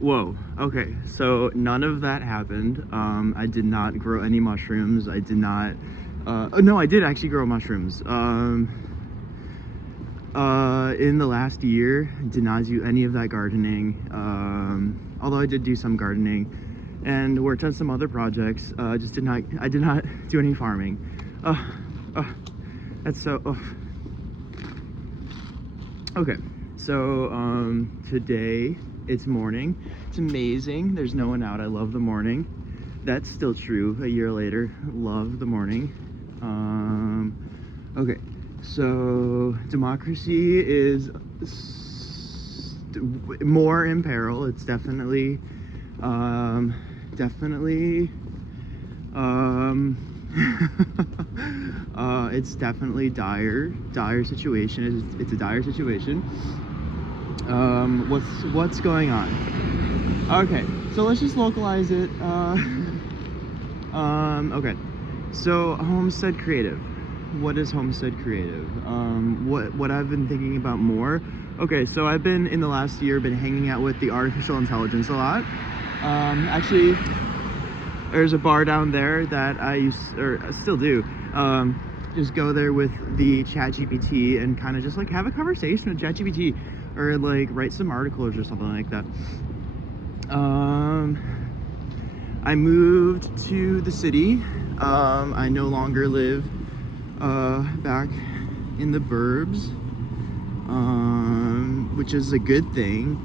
Whoa, okay, so none of that happened. I did not grow any mushrooms. I did not, no, I did actually grow mushrooms. In the last year, did not do any of that gardening. Although I did do some gardening and worked on some other projects. I did not do any farming. That's so, okay, so, today, it's morning. It's amazing. There's no one out. I love the morning. That's still true a year later. Love the morning. Okay, so democracy is more in peril. It's definitely it's definitely dire situation. It's a dire situation. What's going on? Okay, so let's just localize it. Okay, so Homestead Creative. What is Homestead Creative? What I've been thinking about more. Okay, so I've been in the last year hanging out with the artificial intelligence a lot. Actually, there's a bar down there that I still do. Just go there with the ChatGPT and kind of just like have a conversation with ChatGPT, or like write some articles or something like that. I moved to the city. I no longer live back in the burbs, which is a good thing.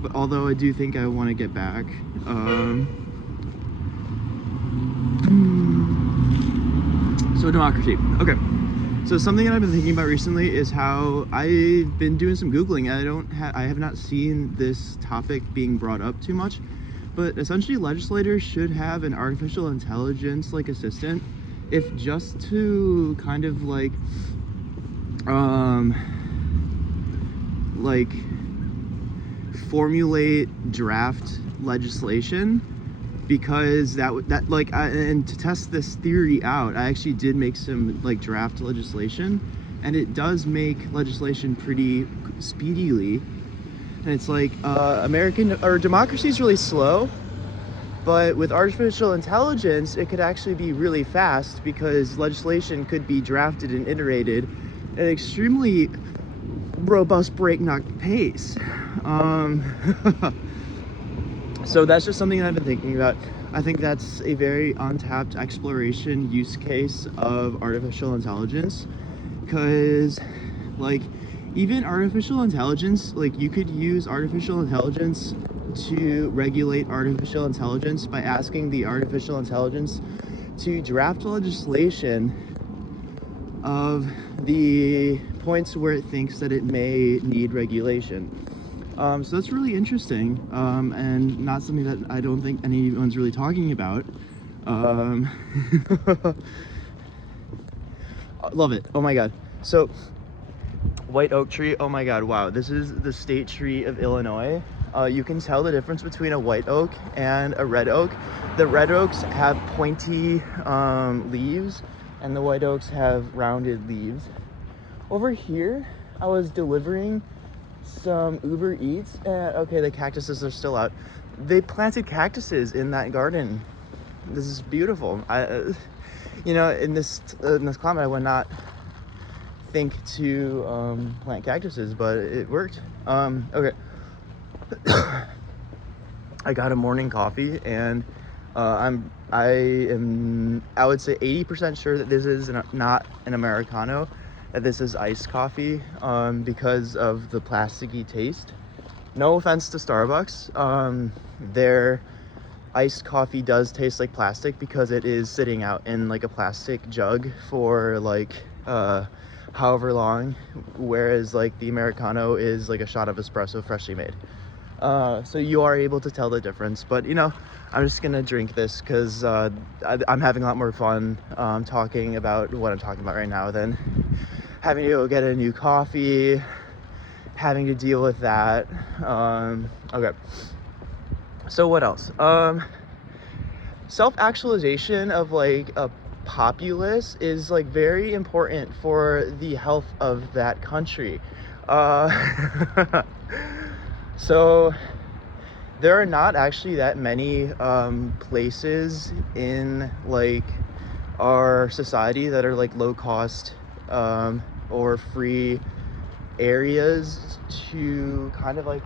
But although I do think I want to get back. So democracy. Okay. So something that I've been thinking about recently is how I've been doing some Googling. I have not seen this topic being brought up too much, but essentially legislators should have an artificial intelligence like assistant, if just to kind of like formulate draft legislation, because and to test this theory out, I actually did make some like draft legislation, and it does make legislation pretty speedily. And it's like democracy is really slow, but with artificial intelligence it could actually be really fast, because legislation could be drafted and iterated at an extremely robust breakneck pace. So that's just something that I've been thinking about. I think that's a very untapped exploration use case of artificial intelligence, because like even artificial intelligence, like you could use artificial intelligence to regulate artificial intelligence by asking the artificial intelligence to draft legislation of the points where it thinks that it may need regulation. So that's really interesting, and not something that I don't think anyone's really talking about. Love it. Oh my god. So white oak tree. Oh my god. Wow. This is the state tree of Illinois. You can tell the difference between a white oak and a red oak. The red oaks have pointy leaves, and the white oaks have rounded leaves. Over here, I was delivering some Uber Eats, and okay, the cactuses are still out. They planted cactuses in that garden. This is beautiful. In this climate, I would not think to plant cactuses, but it worked. Okay. I got a morning coffee, and I would say 80% sure that this is not an Americano, that this is iced coffee, because of the plasticky taste. No offense to Starbucks, their iced coffee does taste like plastic because it is sitting out in like a plastic jug for like however long, whereas like the Americano is like a shot of espresso freshly made. So you are able to tell the difference, but I'm just gonna drink this because I'm having a lot more fun talking about what I'm talking about right now than having to go get a new coffee, having to deal with that. Okay, so what else? Self-actualization of like a populace is like very important for the health of that country. So there are not actually that many places in like our society that are like low cost or free areas to kind of like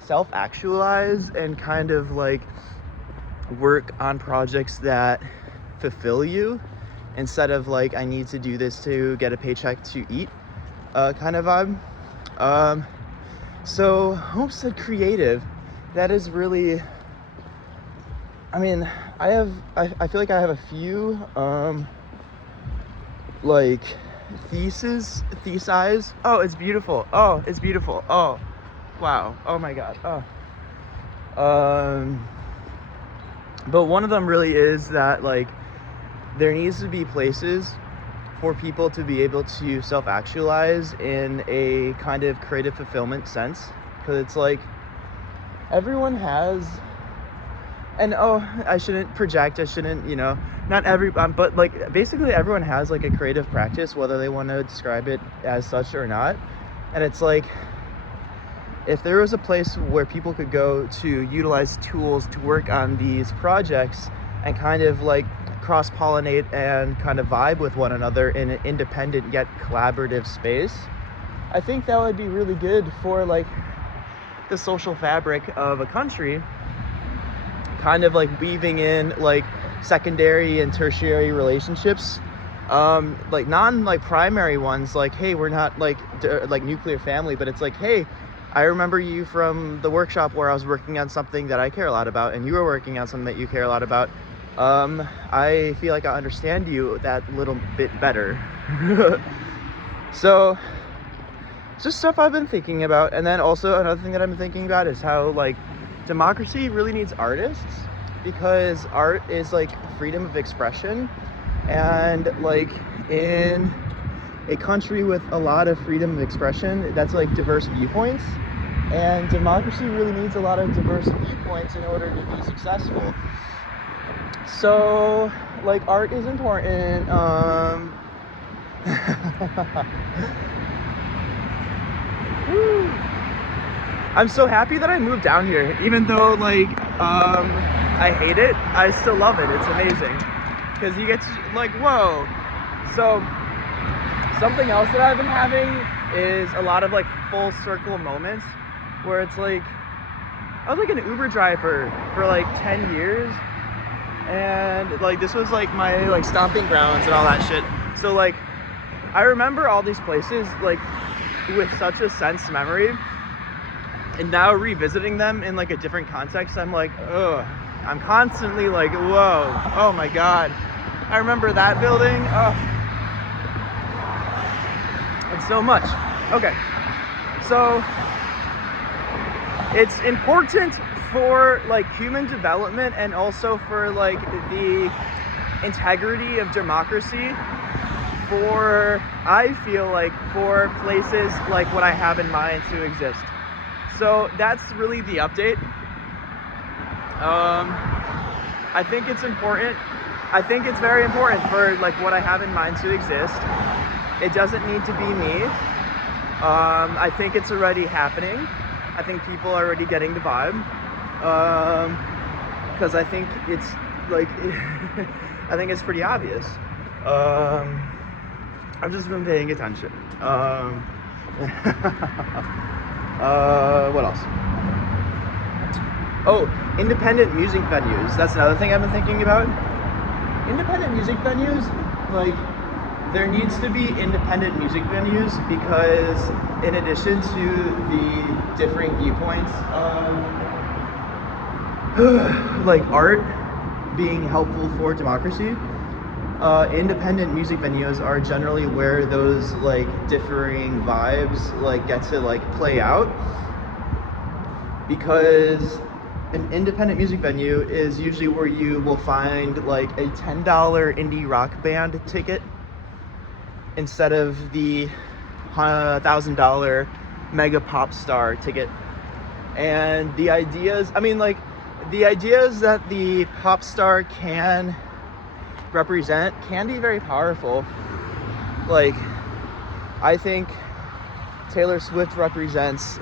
self-actualize and kind of like work on projects that fulfill you instead of like I need to do this to get a paycheck to eat kind of vibe. So Homestead Creative, that is really, I mean, I feel like I have a few like theses. Oh, it's beautiful. Oh, it's beautiful. Oh, wow. Oh my god. Oh. But one of them really is that like there needs to be places for people to be able to self-actualize in a kind of creative fulfillment sense, because it's like everyone has, and I shouldn't project, I shouldn't, you know, not every but like basically everyone has like a creative practice, whether they want to describe it as such or not. And it's like if there was a place where people could go to utilize tools to work on these projects and kind of like cross-pollinate and kind of vibe with one another in an independent yet collaborative space, I think that would be really good for like the social fabric of a country, kind of like weaving in like secondary and tertiary relationships, like non like primary ones, like hey, we're not like nuclear family, but it's like hey, I remember you from the workshop where I was working on something that I care a lot about, and you were working on something that you care a lot about. I feel like I understand you that little bit better. So it's just stuff I've been thinking about. And then also another thing that I've been thinking about is how like democracy really needs artists, because art is like freedom of expression, and like in a country with a lot of freedom of expression, that's like diverse viewpoints, and democracy really needs a lot of diverse viewpoints in order to be successful. So like art is important. I'm so happy that I moved down here, even though like I hate it, I still love it. It's amazing because you get to, like, whoa. So something else that I've been having is a lot of like full circle moments where it's like I was like an Uber driver for like 10 years, and like this was like my like stomping grounds and all that shit. So like I remember all these places like with such a sense memory, and now revisiting them in like a different context, I'm like, ugh, I'm constantly like, whoa, oh my god, I remember that building. Oh, it's so much. Okay, so it's important for like human development and also for like the integrity of democracy, for I feel like for places like what I have in mind to exist. So that's really the update. I think it's important. I think it's very important for like what I have in mind to exist. It doesn't need to be me. I think it's already happening. I think people are already getting the vibe. Because I think it's like, I think it's pretty obvious. I've just been paying attention. What else? Oh, independent music venues. That's another thing I've been thinking about. Independent music venues, like, there needs to be independent music venues because in addition to the differing viewpoints of like art being helpful for democracy, independent music venues are generally where those like differing vibes like get to like play out, because an independent music venue is usually where you will find like a $10 indie rock band ticket instead of the $1,000 mega pop star ticket. And the ideas, I mean, like, the ideas that the pop star can represent can be very powerful. Like, I think Taylor Swift represents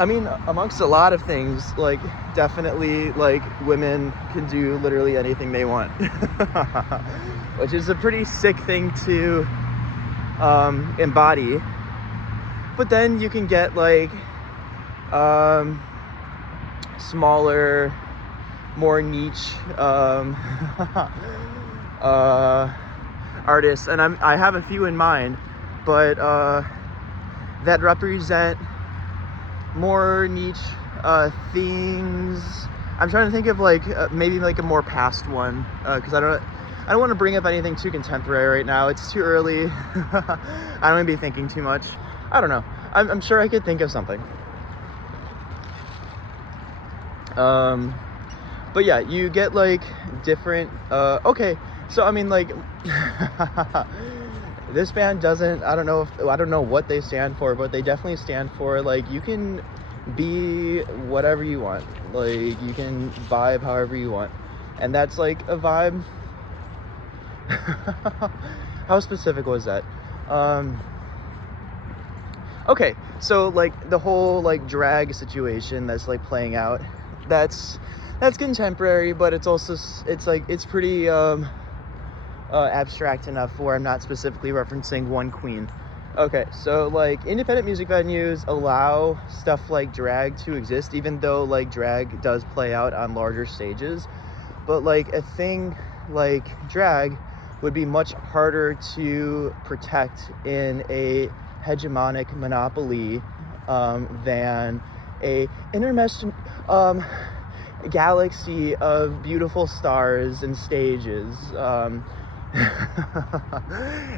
I mean, amongst a lot of things, like, definitely, like, women can do literally anything they want. Which is a pretty sick thing to embody. But then you can get, like, smaller, more niche artists, and I have a few in mind, but that represent more niche things. I'm trying to think of like maybe like a more past one, because I don't want to bring up anything too contemporary right now. It's too early. I don't want to be thinking too much. I don't know. I'm sure I could think of something. But yeah, you get like different okay, so I mean, like, this band doesn't, I don't know what they stand for, but they definitely stand for, like, you can be whatever you want, like, you can vibe however you want, and that's like a vibe. How specific was that? Okay, so like the whole like drag situation that's like playing out, that's contemporary, but it's also, it's like, it's pretty abstract enough where I'm not specifically referencing one queen. Okay, so like independent music venues allow stuff like drag to exist, even though like drag does play out on larger stages, but like a thing like drag would be much harder to protect in a hegemonic monopoly than a intermeshed galaxy of beautiful stars and stages.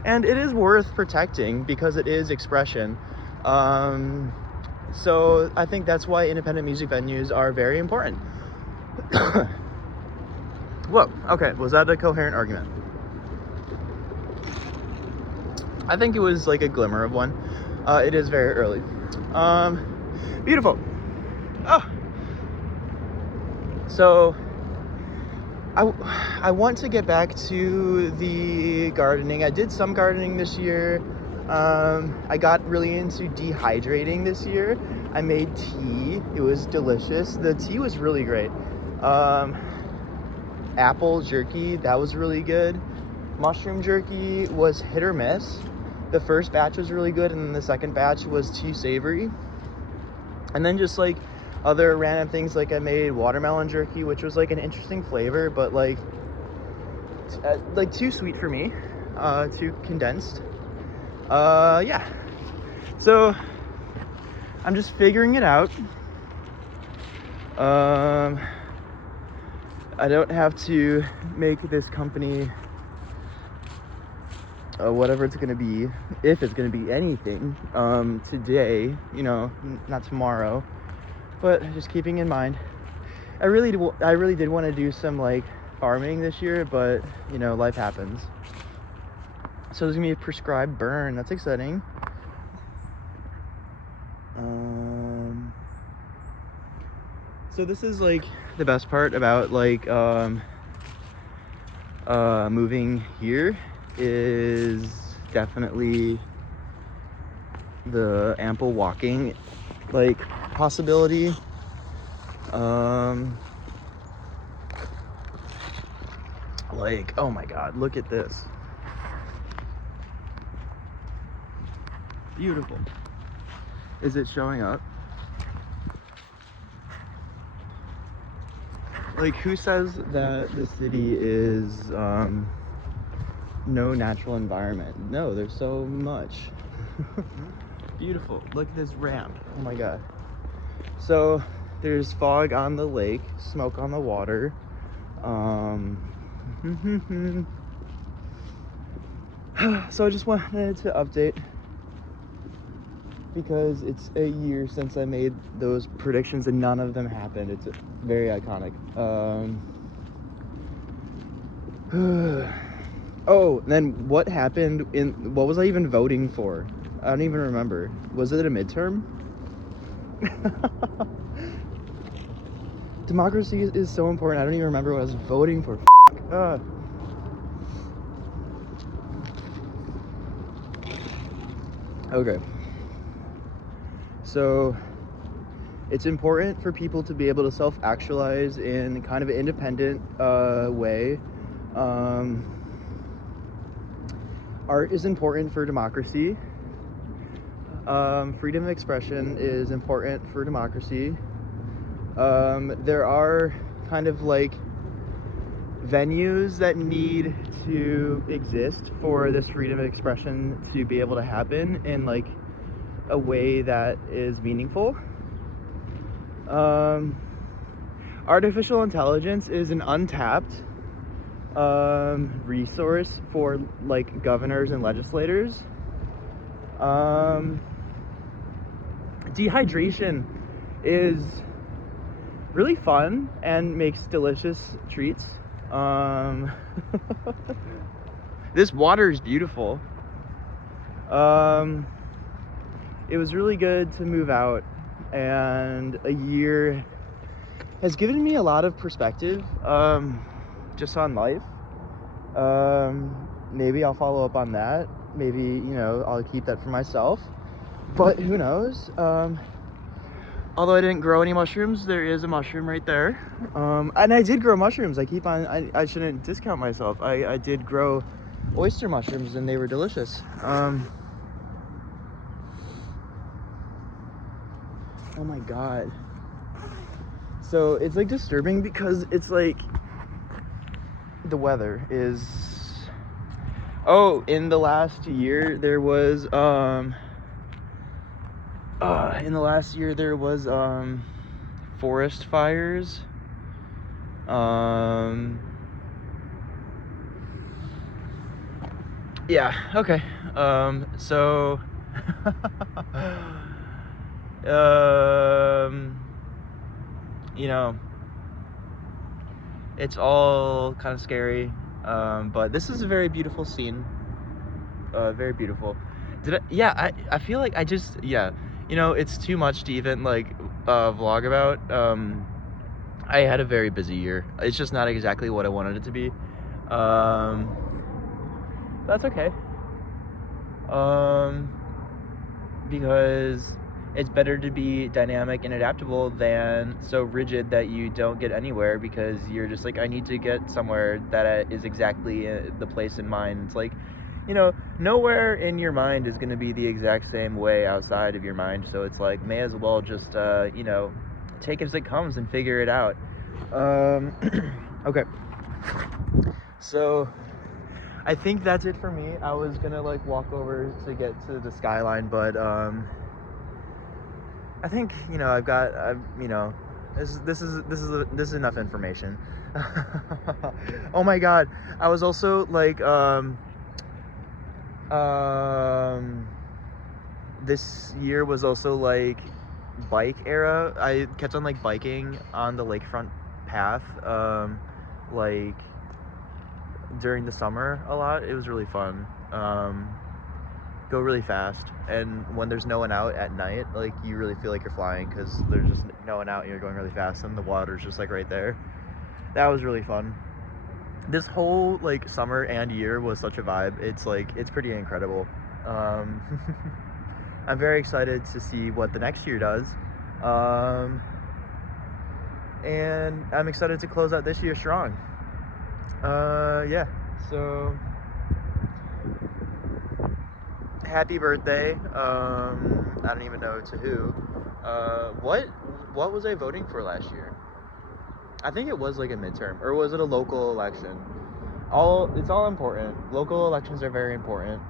And it is worth protecting because it is expression. So I think that's why independent music venues are very important. Whoa, okay, was that a coherent argument? I think it was like a glimmer of one. It is very early. Beautiful. Oh, so I want to get back to the gardening. I did some gardening this year. I got really into dehydrating this year. I made tea. It was delicious. The tea was really great. Apple jerky, that was really good. Mushroom jerky was hit or miss. The first batch was really good, and then the second batch was too savory. And then just like other random things, like I made watermelon jerky, which was like an interesting flavor, but like too sweet for me, too condensed. Yeah, so I'm just figuring it out. I don't have to make this company whatever it's gonna be, if it's gonna be anything, today, you know, not tomorrow. But just keeping in mind, I really did want to do some like farming this year, but you know, life happens. So there's gonna be a prescribed burn. That's exciting. So this is like the best part about like moving here is definitely the ample walking like possibility. Like, oh my god, look at this. Beautiful. Is it showing up? Like, who says that the city is no natural environment? No, there's so much. Beautiful. Look at this ramp. Oh my god. So there's fog on the lake, smoke on the water. So I just wanted to update because it's a year since I made those predictions and none of them happened. It's very iconic. Oh, then what happened what was I even voting for? I don't even remember. Was it a midterm? Democracy is so important. I don't even remember what I was voting for. Okay. So It's important for people to be able to self-actualize in kind of an independent way. Art is important for democracy. Freedom of expression is important for democracy. There are kind of like venues that need to exist for this freedom of expression to be able to happen in like a way that is meaningful. Artificial intelligence is an untapped resource for like governors and legislators. Dehydration is really fun and makes delicious treats. This water is beautiful. It was really good to move out, and a year has given me a lot of perspective just on life. Maybe I'll follow up on that. Maybe, you know, I'll keep that for myself, but who knows. Although I didn't grow any mushrooms, there is a mushroom right there. And I did grow mushrooms. I shouldn't discount myself. I did grow oyster mushrooms and they were delicious. Oh my God. So it's like disturbing because it's like the weather is, in the last year there was forest fires. Yeah, okay. So you know, it's all kind of scary, but this is a very beautiful scene. Very beautiful. I feel like you know, it's too much to even like vlog about. I had a very busy year. It's just not exactly what I wanted it to be. That's okay. Because it's better to be dynamic and adaptable than so rigid that you don't get anywhere because you're just like, I need to get somewhere that is exactly the place in mind. It's like, you know, nowhere in your mind is going to be the exact same way outside of your mind. So it's like, may as well just, you know, take it as it comes and figure it out. Okay. So I think that's it for me. I was going to like walk over to get to the skyline, but, I think, you know, you know, this is enough information. Oh my God. I was also like, this year was also like bike era. I kept on like biking on the lakefront path, like during the summer a lot. It was really fun. Go really fast, and when there's no one out at night, like you really feel like you're flying because there's just no one out and you're going really fast and the water's just like right there. That was really fun. This whole like summer and year was such a vibe. It's like, it's pretty incredible. I'm very excited to see what the next year does, and I'm excited to close out this year strong. Yeah, so happy birthday. I don't even know to who. What was I voting for last year? I think it was like a midterm, or was it a local election? It's all important. Local elections are very important.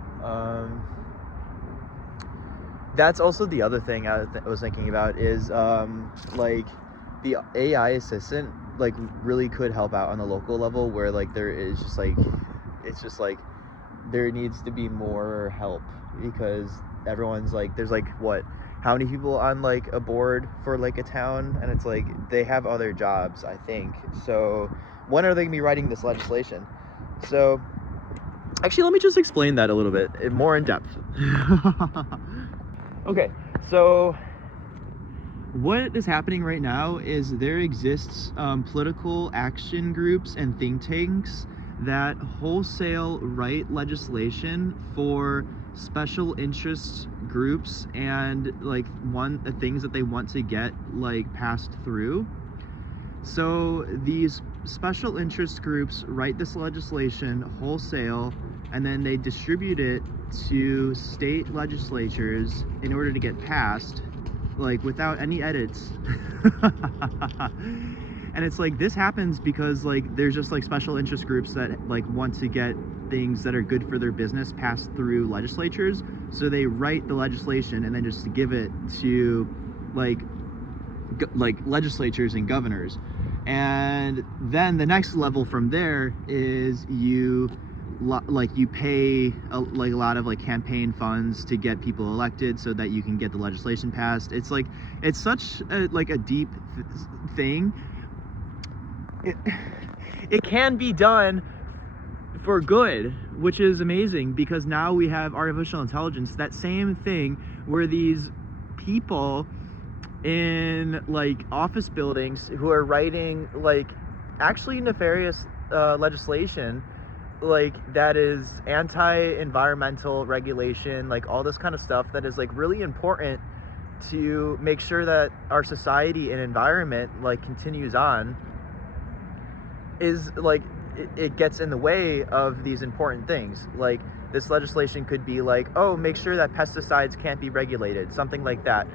That's also the other thing I was thinking about is like the AI assistant like really could help out on the local level, where like there is just like, it's just like there needs to be more help because everyone's like, there's like how many people on like a board for like a town, and it's like they have other jobs, I think. So when are they gonna be writing this legislation? So actually, let me just explain that a little bit more in depth. Okay, so what is happening right now is there exists political action groups and think tanks that wholesale write legislation for special interest groups and like things that they want to get like passed through. So these special interest groups write this legislation wholesale, and then they distribute it to state legislatures in order to get passed, like without any edits. And it's like, this happens because like there's just like special interest groups that like want to get things that are good for their business passed through legislatures. So they write the legislation and then just give it to like legislatures and governors. And then the next level from there is you pay a lot of like campaign funds to get people elected so that you can get the legislation passed. It's like, it's such a deep thing. It can be done for good, which is amazing, because now we have artificial intelligence, that same thing where these people in like office buildings who are writing like actually nefarious legislation, like that is anti-environmental regulation, like all this kind of stuff that is like really important to make sure that our society and environment like continues on, is like it gets in the way of these important things. Like this legislation could be like, oh, make sure that pesticides can't be regulated, something like that.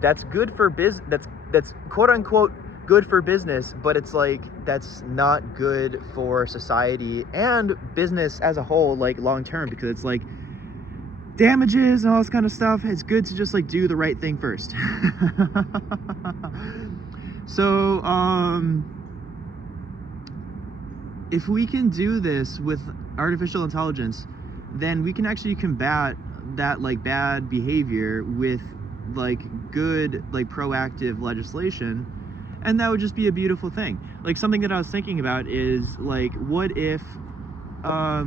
That's good for business, that's quote unquote good for business, but it's like that's not good for society and business as a whole, like long term, because it's like damages and all this kind of stuff. It's good to just like do the right thing first. So if we can do this with artificial intelligence, then we can actually combat that like bad behavior with like good, like proactive legislation, and that would just be a beautiful thing. Like something that I was thinking about is like, what if a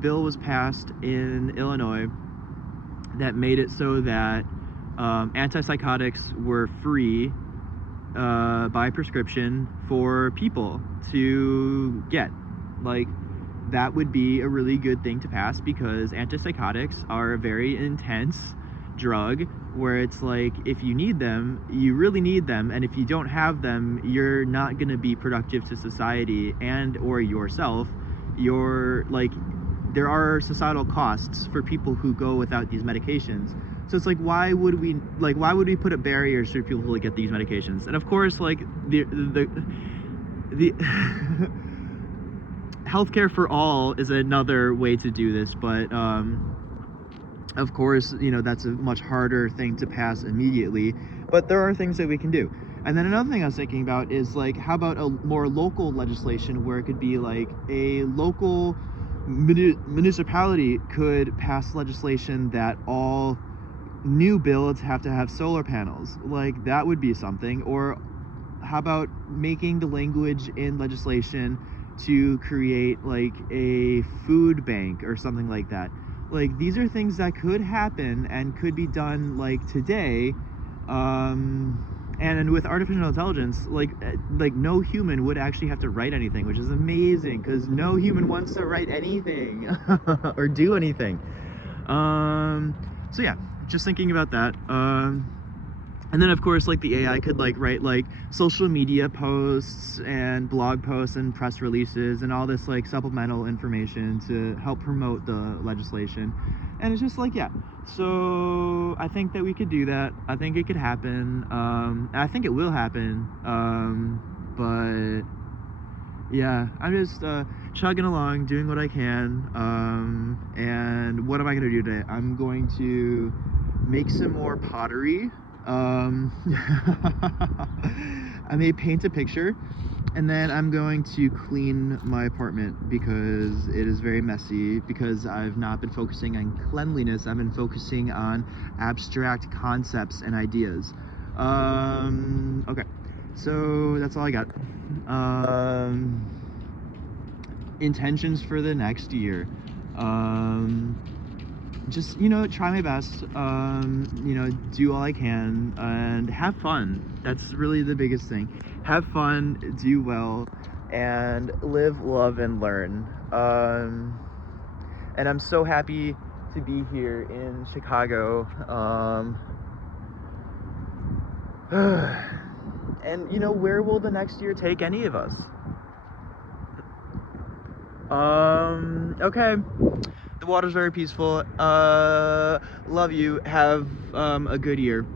bill was passed in Illinois that made it so that antipsychotics were free by prescription for people to get. Like that would be a really good thing to pass, because antipsychotics are a very intense drug where it's like, if you need them, you really need them, and if you don't have them, you're not going to be productive to society and or yourself. You're like, there are societal costs for people who go without these medications. So it's like, why would we put up barriers for people to get these medications? And of course, like the healthcare for all is another way to do this, but of course, you know, that's a much harder thing to pass immediately, but there are things that we can do. And then another thing I was thinking about is like, how about a more local legislation where it could be like a local municipality could pass legislation that all new builds have to have solar panels. Like that would be something. Or how about making the language in legislation to create like a food bank or something like that. Like these are things that could happen and could be done like today. And with artificial intelligence, like no human would actually have to write anything, which is amazing, because no human wants to write anything or do anything. So yeah, just thinking about that. And then of course, like the AI could like write like social media posts and blog posts and press releases and all this like supplemental information to help promote the legislation. And it's just like, yeah, so I think that we could do that. I think it could happen. I think it will happen. But yeah, I'm just chugging along, doing what I can. And what am I gonna do today? I'm going to make some more pottery. I may paint a picture, and then I'm going to clean my apartment because it is very messy, because I've not been focusing on cleanliness. I've been focusing on abstract concepts and ideas. Okay, so that's all I got. Intentions for the next year. Just, you know, try my best, you know, do all I can, and have fun. That's really the biggest thing. Have fun, do well, and live, love, and learn. And I'm so happy to be here in Chicago. And you know, where will the next year take any of us? Okay. The water's very peaceful. Love you. Have a good year.